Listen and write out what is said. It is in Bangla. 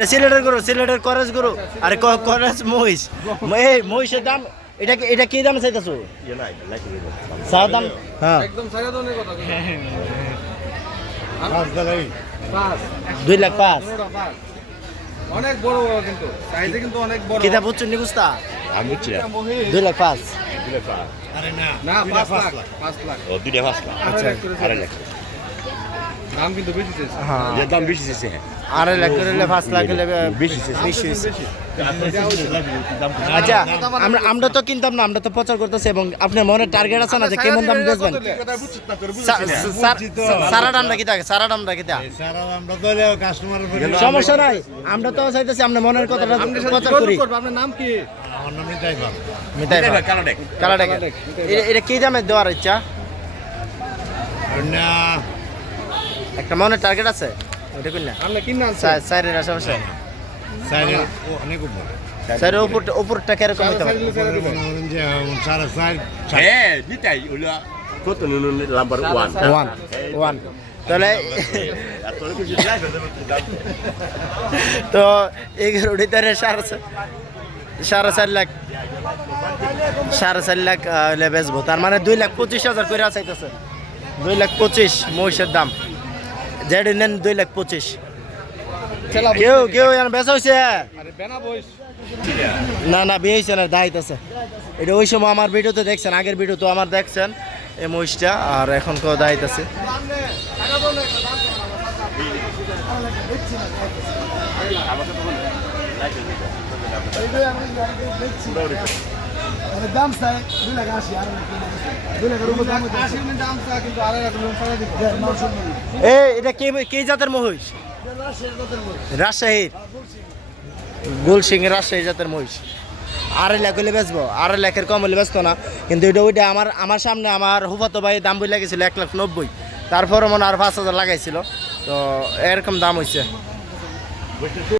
সিলেটের গরু সিলেটের করজ গরু আরে ক- করজ মহিষ। এই মহিষের দাম এটা এটা কি দাম চাইতেছো? চা দাম? হ্যাঁ। একদম সাইয়া দনের কথা পাঁচ দুই লাখ পাঁচ। পাঁচ। অনেক বড় বড় কিন্তু সাইজে কিন্তু অনেক বড়। কিতা বুঝছ নিগুস্তা আমি বুঝছি না দুই লাখ পাঁচ। দুই লাখ আরে না না পাঁচ লাখ পাঁচ লাখ। ও পাঁচ লাখ আড়াই লাখ। করে আড়াই লাখ। দাম কিন্তু বেশি চেয়েছে। হ্যাঁ। এর দাম বেশি চেয়েছে হ্যাঁ। আড়াই লাখ করে নিলে পাঁচ লাখ হলে বেশি বেশি আচ্ছা আমরা আমরা তো কিনতাম না আমরা তো প্রচার করতেছি এবং আপনার মনে টার্গেট আছে না যে কেমন দাম বেচবেন? সারা দামটা কি থাকে? সারা কি থাকে? সমস্যা নাই আমরা তো চাইতেছি আপনার মনের কথাটা প্রচার করি। আপনার নাম কি? এটা- কি দামে দেওয়ার ইচ্ছা? একটা মনের টার্গেট আছে? ওটা কিন না আপনি কিনে চারের আশেপাশে চারের উপর। উপরটা কীরকম হইতে পারে? হ্যাঁ নিতাই ওলা কত নুন নাম্বার ওয়ান ওয়ান ওয়ান তাহলে তো এগারোটি তারে সাড়ে সাড়ে চার লাখ সাড়ে চার লাখ বেচবো। তার মানে দুই লাখ পঁচিশ হাজার করে চাইতেছে দুই লাখ পঁচিশ মহিষের দাম। যেটা নেন দুই লাখ পঁচিশ। কেউ কেউ এখানে বেচা হয়েছে না না বিয়ে হয়েছে না দায়িত আছে। এটা ওই সময় আমার ভিডিওতে দেখছেন আগের ভিডিও তো আমার দেখছেন এই মহিষটা আর এখন কেউ দায়িত আছে। দাম চাই দুই লাখ আশি আর জাতের মহিষ? জাতের মহিষ। লাখ হলে লাখের কম হলে না। কিন্তু আমার আমার সামনে আমার হুফাতো ভাই দাম বই লাগেছিল এক লাখ নব্বই। তারপরে মনে আর পাঁচ হাজার লাগাইছিল। তো এরকম দাম হয়েছে